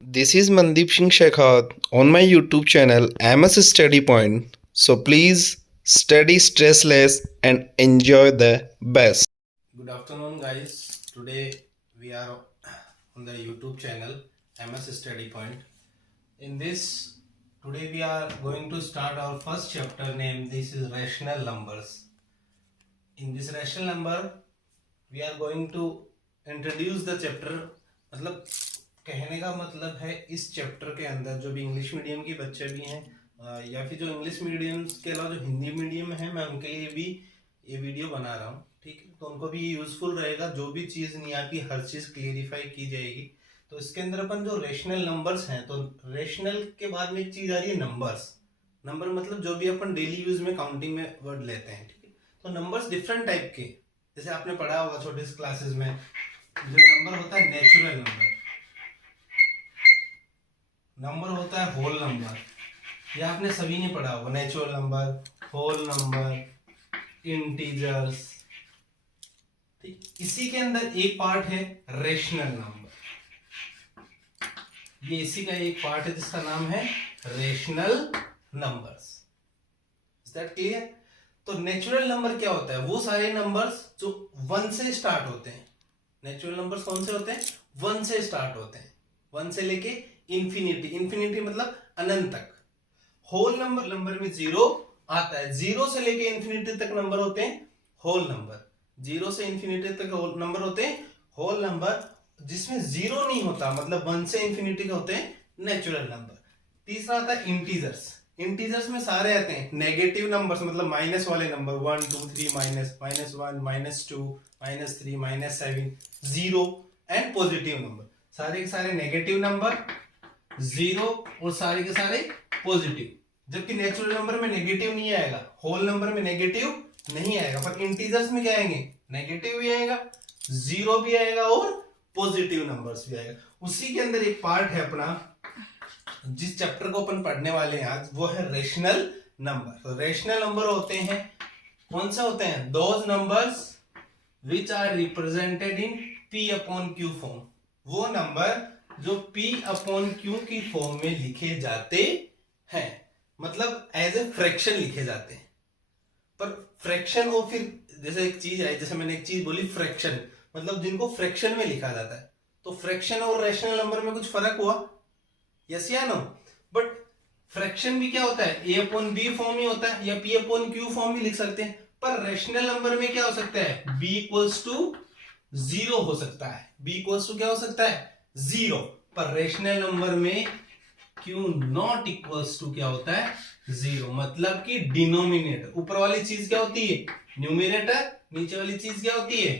This is Mandeep Singh Shekhawat on my YouTube channel MS Study Point. So please study stressless and enjoy the best. Good afternoon, guys. Today we are on the YouTube channel MS Study Point. In this, today we are going to start our first chapter named this is rational numbers. In this rational number, we are going to introduce the chapter. मतलब कहने का मतलब है इस chapter के अंदर जो भी इंग्लिश मीडियम के बच्चे भी हैं या फिर जो इंग्लिश मीडियम के अलावा जो हिंदी मीडियम है मैं उनके लिए भी ये वीडियो बना रहा हूँ। ठीक है, तो उनको भी यूजफुल रहेगा। जो भी चीज़ नहीं आती हर चीज़ क्लियरिफाई की जाएगी। तो इसके अंदर अपन जो रेशनल नंबर्स हैं, तो रेशनल के बाद में एक चीज़ आ रही है नंबर्स। नंबर मतलब जो भी अपन डेली यूज में काउंटिंग में वर्ड लेते हैं। ठीक है, तो नंबर्स डिफरेंट टाइप के, जैसे आपने पढ़ा होगा छोटे क्लासेस में, जो नंबर होता है नेचुरल नंबर, नंबर होता है होल नंबर, या आपने सभी ने पढ़ा होगा natural number, whole number, integers. ठीक, इसी के अंदर एक पार्ट है रेशनल नंबर। ये इसी का एक पार्ट है जिसका नाम है rational numbers. Is that clear? तो नेचुरल नंबर क्या होता है? वो सारे नंबर्स जो 1 से स्टार्ट होते हैं। नेचुरल नंबर्स कौन से होते हैं? 1 से स्टार्ट होते हैं, 1 से लेके इंफिनिटी। इंफिनिटी मतलब अनंत तक। होल नंबर में 0 आता है। 0 से लेके इंफिनिटी तक नंबर होते हैं होल नंबर। 0 से इंफिनिटी तक नंबर होते हैं होल नंबर। जिसमें 0 नहीं होता मतलब 1 से इंफिनिटी का होते हैं नेचुरल नंबर। तीसरा आता है इंटीजर्स। इंटीजर्स में सारे आते हैं नेगेटिव नंबर्स, मतलब माइनस वाले number, 1 2 3 minus, -1 -2 -3 -7 0 and positive number. सारे के सारे नेगेटिव नंबर, 0 और सारे के सारे पॉजिटिव। जबकि नेचुरल नंबर में नेगेटिव नहीं आएगा, होल नंबर में नेगेटिव नहीं आएगा, पर इंटीजर्स में क्या आएंगे? नेगेटिव भी आएगा, 0 भी आएगा और पॉजिटिव नंबर्स भी आएगा। उसी के अंदर एक पार्ट है अपना, जिस चैप्टर को अपन पढ़ने वाले हैं आज, वो है रेशनल नंबर। तो रेशनल नंबर होते हैं, कौन से होते हैं? Those numbers which are represented in P upon Q form. वो नंबर जो P अपॉन Q की फॉर्म में लिखे जाते हैं, मतलब एज ए फ्रैक्शन लिखे जाते हैं। पर फ्रैक्शन और फिर जैसे एक चीज है, जैसे मैंने एक चीज बोली फ्रैक्शन, मतलब जिनको फ्रैक्शन में लिखा जाता है। तो फ्रैक्शन और रेशनल नंबर में कुछ फर्क हुआ? यस या नो? बट फ्रैक्शन भी क्या होता है? A अपॉन B फॉर्म ही होता है, या P अपॉन Q फॉर्म भी लिख सकते हैं। पर रेशनल नंबर में क्या हो सकता है? B इक्वल्स टू 0 हो सकता है। B इक्वल्स टू क्या हो सकता है? 0। पर रेशनल नंबर में Q नॉट इक्वल्स टू क्या होता है? 0। मतलब कि डिनोमिनेटर, ऊपर वाली चीज क्या होती है? न्यूमिनेटर। नीचे वाली चीज क्या होती है?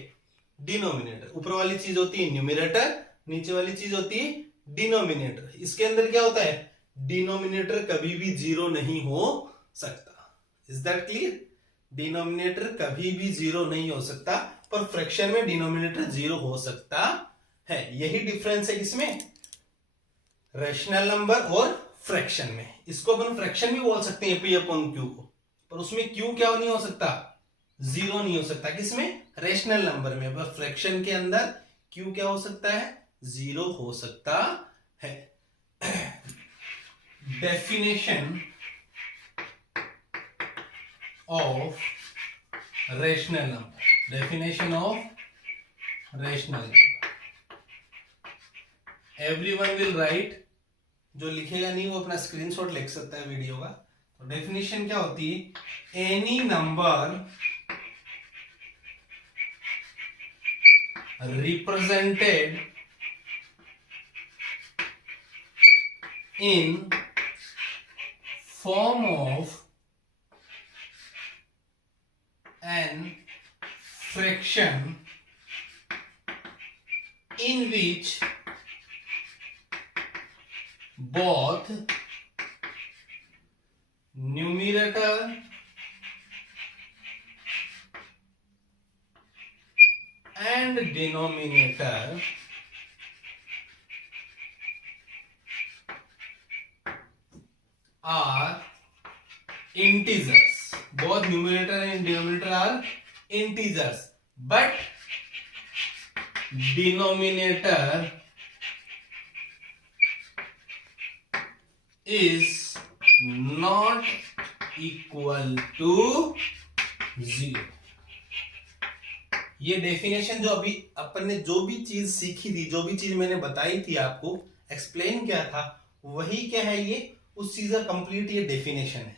डिनोमिनेटर। ऊपर वाली चीज होती है न्यूमिनेटर, नीचे वाली चीज होती है डिनोमिनेटर। इसके अंदर क्या होता है? डिनोमिनेटर कभी भी 0 नहीं हो सकता। Is that clear? डिनोमिनेटर कभी भी 0 नहीं हो सकता, पर फ्रैक्शन में डिनोमिनेटर 0 हो सकता है। यही डिफरेंस है किसमें? रेशनल नंबर और फ्रैक्शन में। इसको अपन फ्रैक्शन भी बोल सकते हैं P अपॉन Q को, पर उसमें Q क्या नहीं हो सकता? 0 नहीं हो सकता। किसमें? रेशनल नंबर में। पर फ्रैक्शन के अंदर Q क्या हो सकता है? 0 हो सकता है। Definition of rational number. Definition of rational number. Everyone will write. जो लिखेगा नहीं वो अपना स्क्रीनशॉट लिख सकता है वीडियो का। तो डेफिनेशन क्या होती है? Any number represented in form of an fraction in which both numerator and denominator are integers. Both numerator and denominator are integers, but denominator is not equal to 0। ये definition जो अभी अपन ने जो भी चीज सीखी थी, जो भी चीज मैंने बताई थी आपको, एक्सप्लेन किया था, वही क्या है, ये उस चीज का कंप्लीट ये डेफिनेशन है।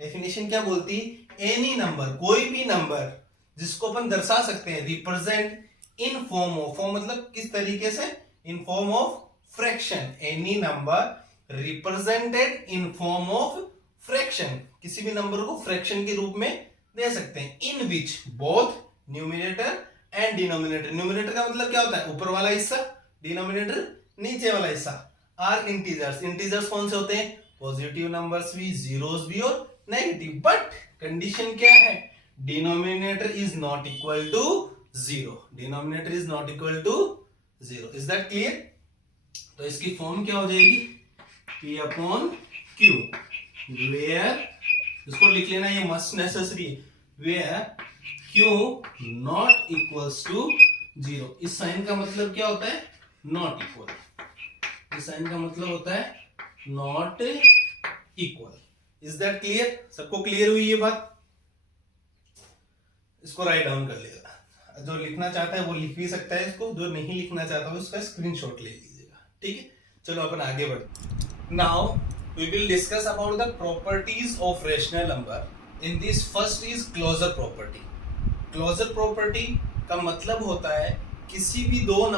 डेफिनेशन क्या बोलती है? एनी नंबर, कोई भी नंबर जिसको अपन दर्शा सकते हैं, represent in form of, form मतलब किस तरीके से, in form of fraction. Any number represented in form of fraction, किसी भी नंबर को फ्रैक्शन के रूप में दे सकते हैं। In which both numerator and denominator, numerator का मतलब क्या होता है? ऊपर वाला हिस्सा, डिनोमिनेटर नीचे वाला हिस्सा, आर इंटीजर्स। इंटीजर्स कौन से होते हैं? पॉजिटिव नंबर्स भी, जीरोस भी और नेगेटिव। बट कंडीशन क्या है? Denominator is not equal to 0। Denominator is not equal to 0। Is that clear? तो इसकी फॉर्म क्या हो जाएगी? P अपॉन Q, वेयर, इसको लिख लेना, ये मस्ट नेसेसरी है, where Q not equals to 0। इस साइन का मतलब क्या होता है? Not equal. इस साइन का मतलब होता है not equal. Is that clear? सबको क्लियर हुई ये बात? इसको राइट डाउन कर लेगा। जो लिखना चाहता है वो लिख भी सकता है इसको, जो नहीं लिखना चाहता है उसका स्क्रीनशॉट ले लीजिएगा। ठीक है, चलो अपन आगे बढ़ते। Now we will discuss about the properties of rational number. In this first is closure property. Closure property का मतलब होता है किसी भी दो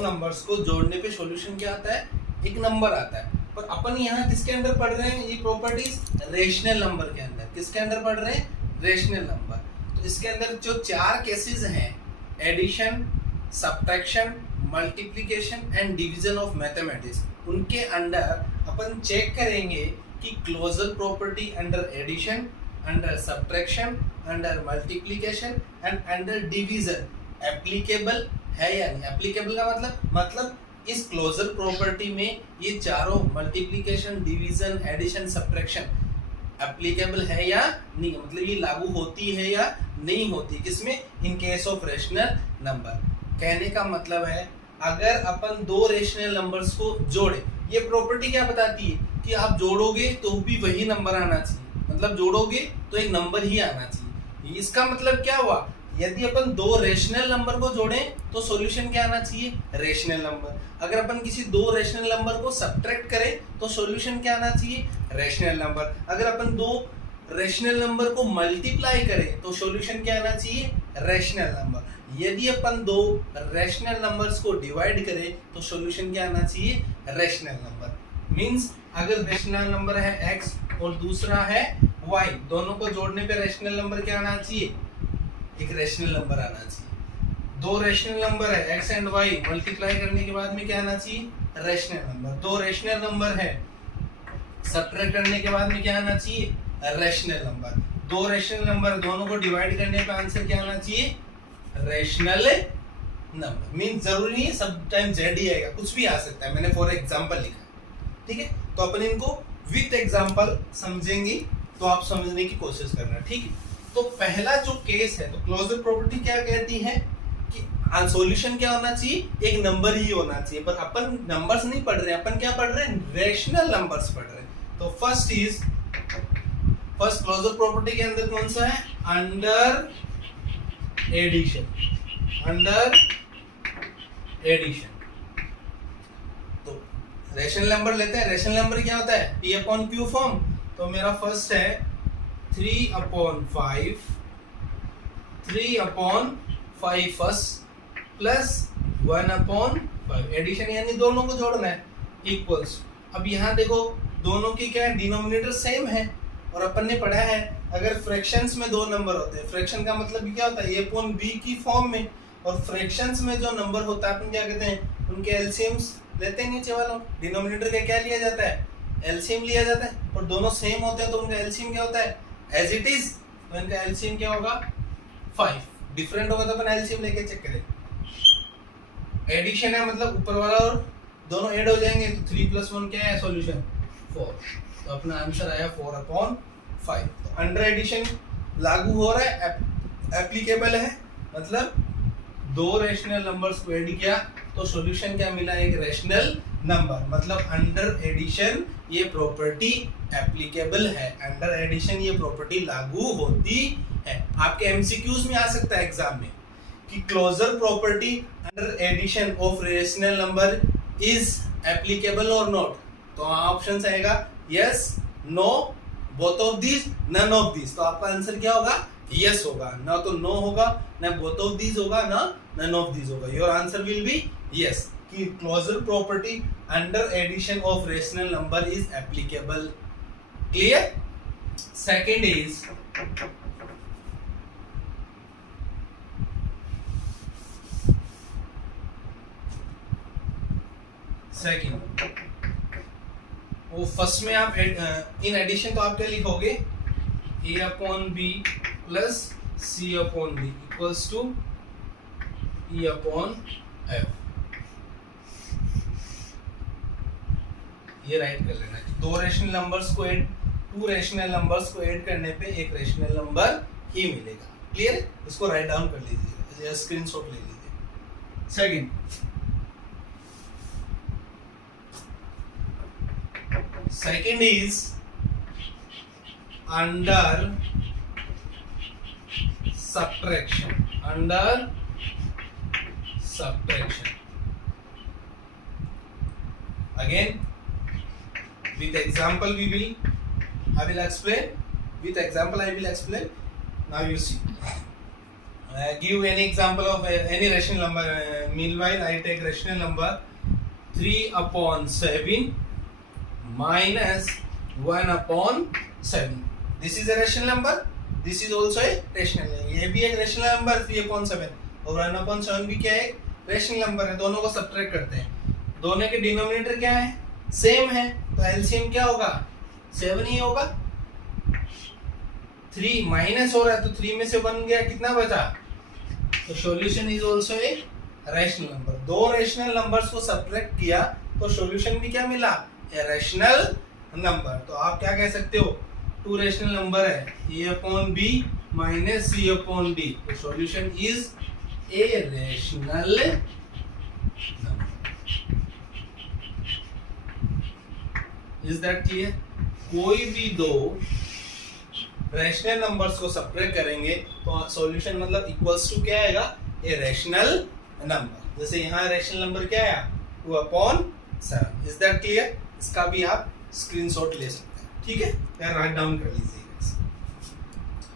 नंबर्स को जोड़ने पे सॉल्यूशन क्या आता है? एक नंबर आता है। पर अपन यहाँ किसके अंदर पढ़ रहे हैं? ये प्रॉपर्टीज रेशनल नंबर के अंदर। किसके अंदर पढ़ रहे हैं? Rational number. तो इसके अंदर जो 4 केसेस हैं, addition, subtraction, multiplication and division of mathematics, उनके अंदर अपन चेक करेंगे कि closure property under addition, under subtraction, under multiplication and under division applicable है या नहीं। एप्लीकेबल का मतलब इस क्लोजर प्रॉपर्टी में ये चारों, multiplication, division, addition, subtraction, applicable है या नहीं, मतलब ये लागू होती है या नहीं होती। किसमें? In case of rational number. कहने का मतलब है अगर अपन दो रेशनल नंबर्स को जोड़े, ये प्रॉपर्टी क्या बताती है कि आप जोड़ोगे तो भी वही नंबर आना चाहिए, मतलब जोड़ोगे तो एक नंबर ही आना चाहिए। इसका मतलब क्या हुआ? यदि अपन दो रेशनल नंबर को जोड़ें तो सॉल्यूशन क्या आना चाहिए? Rational number. अगर अपन किसी दो रेशनल नंबर को सब्ट्रैक्ट करें तो सॉल्यूशन क्या आना चाहिए? Rational number. अगर अपन दो रेशनल नंबर को मल्टीप्लाई करें तो सॉल्यूशन क्या आना चाहिए? Rational number. यदि अपन दो रेशनल नंबर्स को डिवाइड करें तो सॉल्यूशन क्या आना चाहिए? Rational number. मींस अगर रेशनल नंबर है x और दूसरा है y, दोनों को जोड़ने पे रेशनल नंबर क्या आना चाहिए? एक रेशनल नंबर आना चाहिए। दो रेशनल नंबर है x एंड y, मल्टीप्लाई करने के बाद में क्या आना चाहिए? Rational number. दो रेशनल नंबर है, सब्ट्रैक्ट करने के बाद में क्या आना चाहिए? Rational number. दो रेशनल नंबर, दोनों को डिवाइड करने पे आंसर क्या आना चाहिए? Rational number. मीन जरूरी नहीं सब टाइम जेड ही आएगा, कुछ भी आ सकता है, मैंने फॉर एग्जांपल लिखा है। ठीक है, तो अपन इनको विद एग्जांपल समझेंगे, तो आप समझने की कोशिश करना। ठीक है, तो पहला जो केस है, तो क्लोजर प्रॉपर्टी क्या कहती है कि सॉल्यूशन क्या होना चाहिए? एक नंबर ही होना चाहिए। पर अपन नंबर्स नहीं पढ़ रहे हैं, अपन क्या पढ़ रहे हैं? रेशनल नंबर्स पढ़ रहे हैं। तो फर्स्ट क्लोजर प्रॉपर्टी के अंदर कौन सा है? Under addition. अंडर एडिशन तो रेशनल नंबर लेते हैं। रेशनल नंबर क्या होता है? P upon Q form. तो मेरा फर्स्ट है 3 upon 5, 3 upon 5 first plus 1 upon 5, addition यानी दोनों को जोड़ना है, इक्वल्स। अब यहाँ देखो दोनों की क्या है? डिनोमिनेटर सेम है। और अपन ने पढ़ा है अगर फ्रैक्शंस में दो नंबर होते हैं, फ्रैक्शन का मतलब क्या होता है? A अपॉन B की फॉर्म में। और फ्रैक्शंस में जो नंबर होता है अपन क्या कहते हैं? उनके एलसीएम्स लेते हैं नीचे वालों। डिनोमिनेटर का क्या लिया जाता है? एलसीएम लिया जाता है। और दोनों सेम होते हैं तो उनका एलसीएम क्या होता है? As it is. तो इनका एलसीएम क्या होगा? 5। डिफरेंट होगा तो अपन एलसीएम लेके चेक करें। एडिशन है मतलब ऊपर वाला और दोनों ऐड हो जाएंगे, तो 3 + 1 क्या है? सॉल्यूशन 4। तो अपना आंसर आया 4 अपॉन 5। तो अंडर एडिशन लागू हो रहा है, एप्लीकेबल है, मतलब दो रेशनल नंबर्स को ऐड किया तो सॉल्यूशन क्या मिला, एक रैशनल नंबर। मतलब अंडर एडिशन ये प्रॉपर्टी एप्लीकेबल है, अंडर एडिशन ये प्रॉपर्टी लागू होती है। आपके एमसीक्यूज में आ सकता है एग्जाम में कि closure property under addition of rational number is applicable और नॉट। तो ऑप्शन आएगा yes, no, both of this, none of this. तो आपका आंसर क्या होगा, यस होगा, ना तो नो होगा, ना बोथ ऑफ दिस होगा, ना नन ऑफ दिस होगा। Your answer will be yes, कि closure property under addition of rational number is applicable. Clear? Second is second, वो फर्स्ट में आप इन एडिशन तो आप क्या लिखोगे, a upon B plus C upon D equals to e upon F. ये write कर लेना। दो रैशनल नंबर्स को ऐड, टू रैशनल नंबर्स को ऐड करने पे एक रैशनल नंबर ही मिलेगा। क्लियर? इसको राइट डाउन कर लीजिएगा, स्क्रीनशॉट ले लीजिए। Second, second is under subtraction, under subtraction. Again with example we will, I will explain, with example I will explain. Now you see, give any example of any rational number. Meanwhile I take rational number 3 upon 7 minus 1 upon 7. This is a rational number, this is also a rational number. ये भी एक rational number 3 upon 7 और 1 upon 7 भी क्या है, rational number है। दोनों को सब्ट्रैक्ट करते हैं, दोनों के डिनोमिनेटर क्या है, सेम है, तो एलसीएम क्या होगा, 7 ही होगा। 3 माइनस हो रहा है तो 3 में से 1 गया, कितना बचा, तो solution is also a rational number. दो रैशनल नंबर्स को सब्ट्रैक्ट किया तो सॉल्यूशन भी क्या मिला, रैशनल नंबर। तो आप क्या कह सकते हो, टू रैशनल नंबर है, a upon B minus c upon D, तो solution is a rational number. Is that clear? कोई भी दो रैशनल नंबर्स को सब्ट्रैक्ट करेंगे तो सॉल्यूशन मतलब इक्वल्स टू क्या आएगा, ए रैशनल नंबर। जैसे यहाँ रैशनल नंबर क्या आया, 2 अपॉन 7। Is that clear? इसका भी आप स्क्रीनशॉट ले सकते हैं, ठीक है, या राइट डाउन कर लीजिएगा।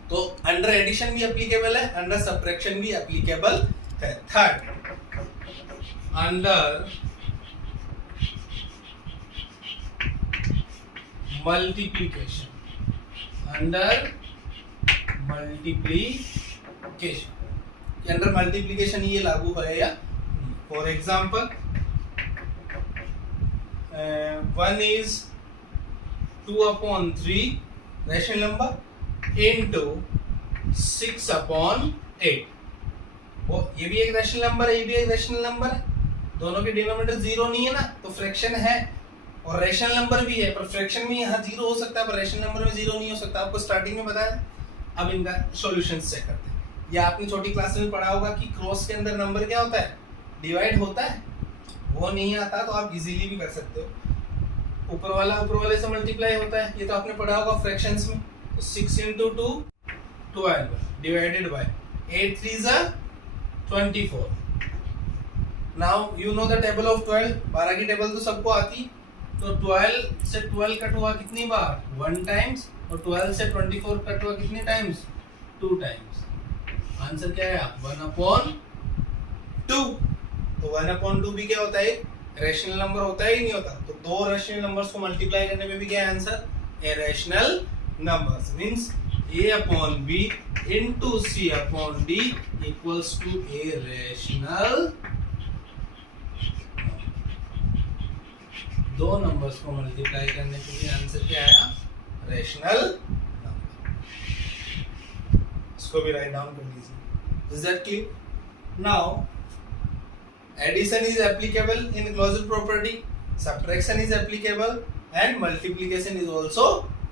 तो अंडर एडिशन भी एप्लीकेबल है, अंडर सब्ट्रैक्शन भी एप्लीकेबल है। Third, under multiplication, under multiplication, under multiplication ये लागू है या, for example 1 is 2 upon 3 rational number into 6 upon 8। वो ये भी एक रैशनल नंबर है, ये भी एक रैशनल नंबर है, दोनों के डिनोमिनेटर जीरो नहीं है ना, तो फ्रैक्शन है और रैशनल नंबर भी है, पर फ्रैक्शन में यहाँ जीरो हो सकता है पर रैशनल नंबर में जीरो नहीं हो सकता। आपको स्टार्टिंग में बताया। अब इनका सॉल्यूशन चेक करते हैं। या आपने छोटी क्लास में पढ़ा होगा कि क्रॉस के अंदर नंबर क्या होता है, डिवाइड होता है। वो नहीं आता तो आप इजीली भी कर सकते हो। ऊपर वाले से मल्टीप्लाई होता है, ये तो आपने पढ़ा होगा फ्रैक्शंस में। तो 6 into 2 12 divided by 8 3 is 24। Now you know the table of 12, 12 की टेबल तो सबको आती। तो 12 से 12 कट हुआ कितनी बार, 1 टाइम्स, और 12 से 24 कट हुआ कितने टाइम्स, 2 टाइम्स। आंसर क्या है, 1/2। तो 1/2 भी क्या होता है, रैशनल नंबर होता है ही नहीं होता। तो दो रैशनल नंबर्स को मल्टीप्लाई करने में भी क्या है answer, a rational numbers means a upon b into c upon d equals to a rational। दो नंबर्स को मल्टीप्लाई करने के लिए आंसर क्या आया, रैशनल नंबर। इसको भी राइट डाउन कर लीजिए। Is that clear? Now addition is applicable in closure property, subtraction is applicable and multiplication is also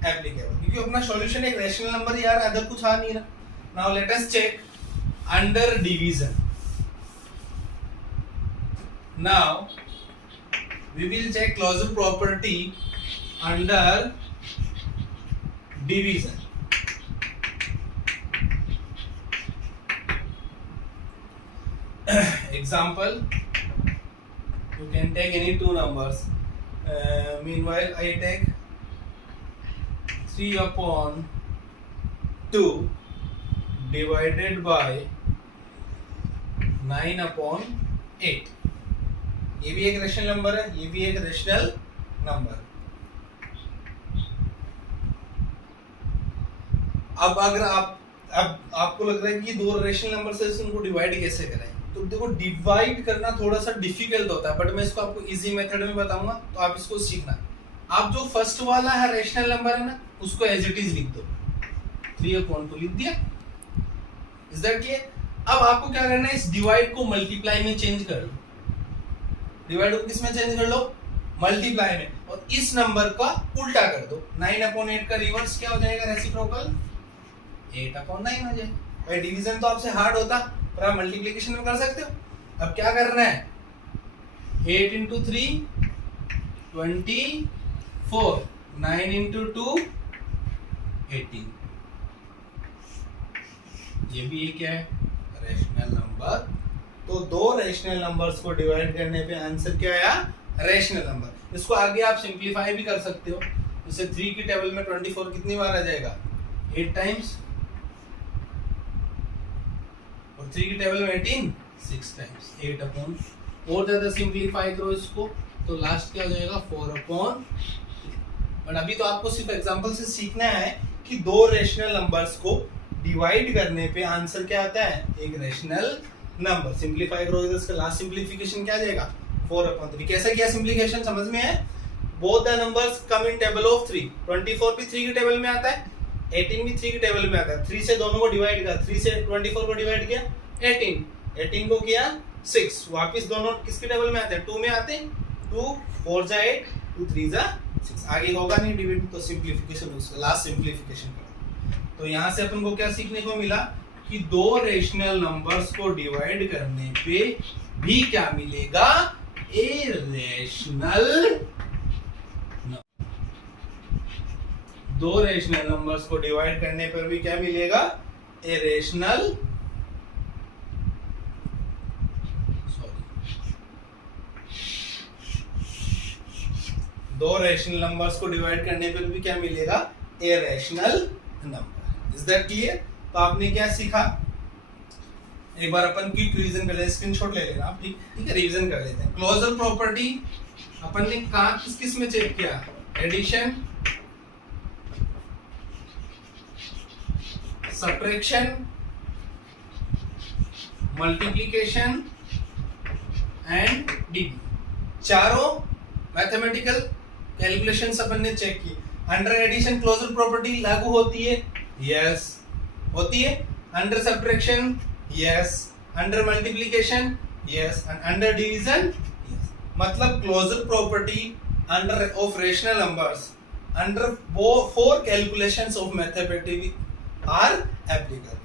applicable, क्योंकि अपना सॉल्यूशन एक रैशनल नंबर यार, अदर कुछ आ नहीं रहा। Now let us check under division. Now we will check closure property under division. Example, you can take any two numbers. Meanwhile, I take 3/2 divided by 9/8. ये भी एक रेशनल नंबर है, ये भी एक रेशनल नंबर। अब अगर आपको लग रहा है कि दो रेशनल नंबर से उनको डिवाइड कैसे करें, तो देखो डिवाइड करना थोड़ा सा डिफिकल्ट होता है, बट मैं इसको आपको इजी मेथड में बताऊंगा, तो आप इसको सीखना। आप जो फर्स्ट वाला है रेशनल नंबर है ना, उसको एज इट इज लिख दो, 3/2 लिख दिया। Is that clear? अब आपको क्या करना है, इस डिवाइड को मल्टीप्लाई में चेंज कर लो। डिवाइड को किस में चेंज कर लो? मल्टीप्लाई में। और इस नंबर का उल्टा कर दो। 9/8 का रिवर्स क्या हो जाएगा? रेसिप्रोकल 8/9 हो जाएगा। भाई डिवीजन तो आपसे हार्ड होता, पर आप मल्टीप्लिकेशन में कर सकते हो। अब क्या करना है, 8 × 3 24, 9 × 2 18। ये भी क्या है? Rational number. तो दो रेशनल नंबर्स को डिवाइड करने पे आंसर क्या आया? Rational number. इसको आगे आप सिंप्लीफाई भी कर सकते हो। जैसे 3 की टेबल में 24 कितनी बार आ जाएगा? 8 टाइम्स, और 3 की टेबल में 18 6 टाइम्स, 8/। और ज्यादा सिंप्लीफाई करो इसको, तो लास्ट क्या हो जाएगा? 4/। बट अभी तो आपको सिर्फ एग्जांपल से सीखना है कि दो रेशनल नंबर्स को डिवाइड करने पे आंसर क्या आता है? एक रेशनल नंबर। सिंप्लीफाई करोगे तो इसका लास्ट सिंप्लीफिकेशन क्या आ जाएगा? 4/3। कैसे किया सिंप्लीफिकेशन, समझ में है? Both the numbers come in table of 3। 24 भी 3 की टेबल में आता है, 18 भी 3 की टेबल में आता है। 3 से दोनों को डिवाइड किया, 3 से 24 को डिवाइड किया, 18 को किया 6। वापस दोनों किसकी टेबल में आते हैं? 2 में आते हैं। 2 4 जा 8, 2 3 जा 6। आगे होगा नहीं डिवाइड, तो सिंप्लीफिकेशन, उसका लास्ट सिंप्लीफिकेशन करो। तो यहाँ से अपन को क्या सीखने को मिला कि दो रेशनल नंबर्स को डिवाइड करने पे भी क्या मिलेगा? A rational. दो रेशनल नंबर्स को डिवाइड करने पर भी क्या मिलेगा? A rational. दो रेशनल नंबर्स को डिवाइड करने पर भी क्या मिलेगा? A rational number. Is that clear? तो आपने क्या सीखा? एक बार अपन क्विक रिवीजन कर लेते हैं, स्क्रीनशॉट ले लेना आप, ठीक है? रिवीजन कर लेते हैं। क्लोजर प्रॉपर्टी अपन ने कहाँ किस किस में चेक किया? Addition, subtraction, multiplication and division. चारों मैथमेटिकल कैलकुलेशंस अपन ने चेक की। अंडर एडिशन क्लोजर प्रॉपर्टी लागू होती है? यस होती है। Under subtraction? Yes. Under multiplication? Yes. And under division? Yes. मतलब closure property under of rational numbers under 4 calculations of mathematics are applicable.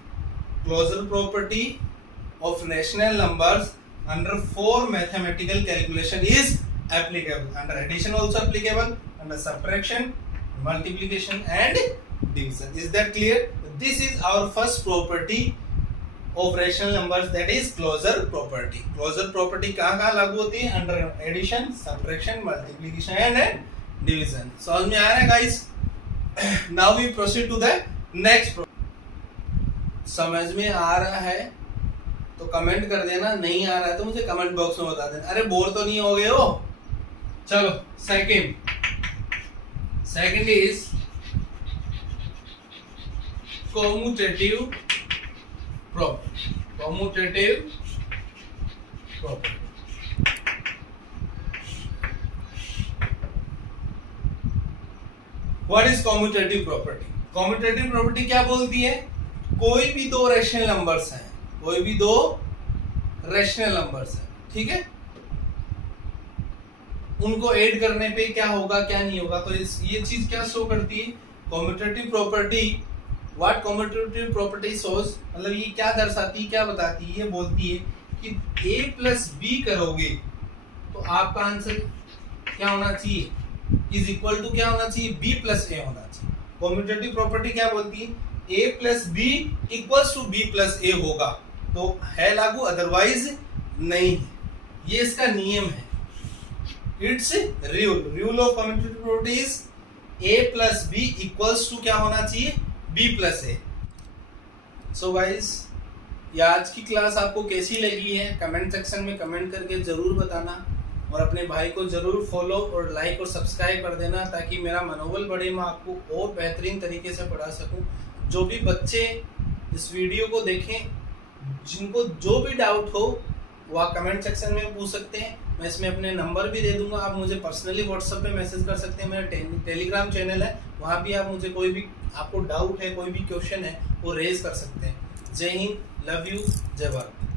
Closure property of rational numbers under 4 mathematical calculation is applicable. Under addition also applicable, under subtraction, multiplication and division. Is that clear? This is our first property of rational numbers, that is closure property. Closure property कहाँ लागू होती है? Under addition, subtraction, multiplication and division. समझ में आ रहा है guys? Now we proceed to the next property. समझ में आ रहा है तो कमेंट कर देना, नहीं आ रहा है तो मुझे कमेंट बॉक्स में बता देना। अरे बोर तो नहीं हो गए हो? चलो second is commutative property. Commutative property what is commutative property? Commutative property क्या बोलती है? कोई भी दो रेशनल नंबर्स हैं, कोई भी दो रेशनल नंबर्स हैं, ठीक है, उनको ऐड करने पे क्या होगा क्या नहीं होगा। तो ये चीज क्या शो करती है? Commutative property. What commutative property shows, मतलब ये क्या दर्शाती है, क्या बताती है? ये बोलती है कि a प्लस बी करोगे तो आपका आंसर क्या होना चाहिए, इज इक्वल टू क्या होना चाहिए, बी प्लस ए होना चाहिए। कम्यूटेटिव प्रॉपर्टी क्या बोलती है, A plus B equals to B plus A होगा तो है लागू, अदरवाइज नहीं है। ये इसका नियम है, it's rule of commutative property is a plus B equals to क्या होना चाहिए, b plus a. So guys, ये आज की क्लास आपको कैसी लगी है कमेंट सेक्शन में कमेंट करके जरूर बताना, और अपने भाई को जरूर फॉलो और लाइक और सब्सक्राइब कर देना ताकि मेरा मनोबल बढ़े, मैं आपको और बेहतरीन तरीके से पढ़ा सकूं। जो भी बच्चे इस वीडियो को देखें, जिनको जो भी डाउट हो वो आप कमेंट सेक्शन में पूछ सकते हैं। मैं इसमें अपने नंबर भी दे दूंगा, आप मुझे पर्सनली व्हाट्सएप पे मैसेज कर सकते हैं। मेरा टेलीग्राम चैनल है, वहाँ भी आप मुझे कोई भी आपको डाउट है, कोई भी क्वेश्चन है वो रेज कर सकते हैं। जय हिंद, लव यू, जय Bharat.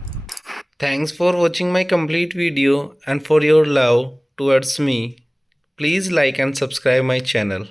Thanks for watching my complete video and for your love towards me. Please like and subscribe my channel.